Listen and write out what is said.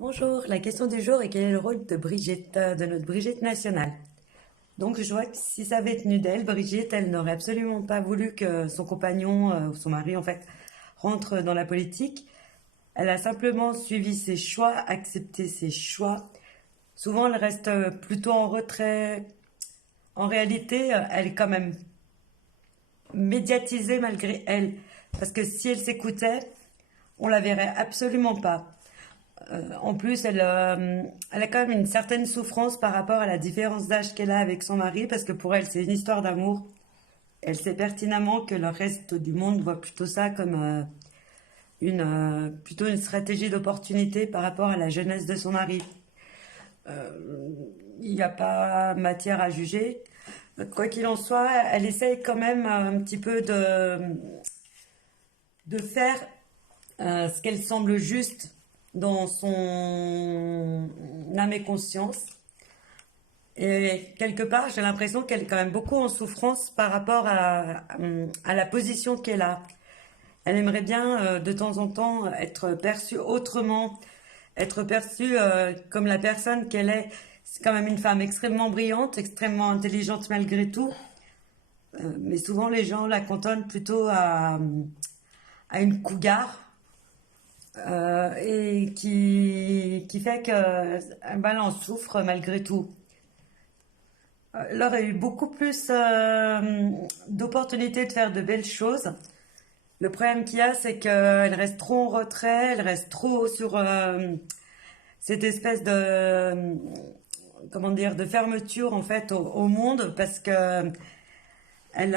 Bonjour, la question du jour est quel est le rôle de Brigitte, de notre Brigitte nationale? Donc je vois que si ça avait tenu d'elle, Brigitte, elle n'aurait absolument pas voulu que son compagnon, ou son mari en fait, rentre dans la politique. Elle a simplement suivi ses choix, accepté ses choix. Souvent elle reste plutôt en retrait. En réalité, elle est quand même médiatisée malgré elle. Parce que si elle s'écoutait, on la verrait absolument pas. En plus, elle a quand même une certaine souffrance par rapport à la différence d'âge qu'elle a avec son mari, parce que pour elle, c'est une histoire d'amour. Elle sait pertinemment que le reste du monde voit plutôt ça comme plutôt une stratégie d'opportunité par rapport à la jeunesse de son mari. Il n'y a pas matière à juger. Quoi qu'il en soit, elle essaye quand même un petit peu de faire ce qu'elle semble juste dans son âme et conscience. Et quelque part, j'ai l'impression qu'elle est quand même beaucoup en souffrance par rapport à la position qu'elle a. Elle aimerait bien de temps en temps être perçue autrement, être perçue comme la personne qu'elle est. C'est quand même une femme extrêmement brillante, extrêmement intelligente malgré tout, mais souvent les gens la cantonnent plutôt à une cougar, et qui fait qu'elle en souffre malgré tout. Elle aurait eu beaucoup plus d'opportunités de faire de belles choses. Le problème qu'il y a, c'est qu'elle reste trop en retrait, elle reste trop sur cette espèce de, comment dire, de fermeture en fait au monde, parce que elle